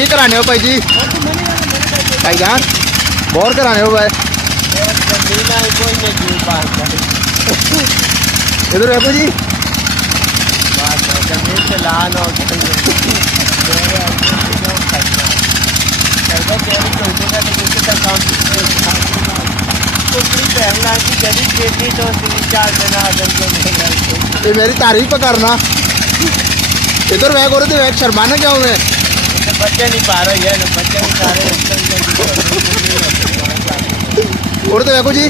की कराने हो भाई जी? भाई जान बोर कराने हो भाई? इधर देखो जी। ये मेरी तारीफ करना। इधर वैक हो रहे थे, वैक शर्माना क्या हूँ मैं? बच्चे नहीं पा रहे हैं, बच्चे नहीं पा रहे। और तो देखो जी।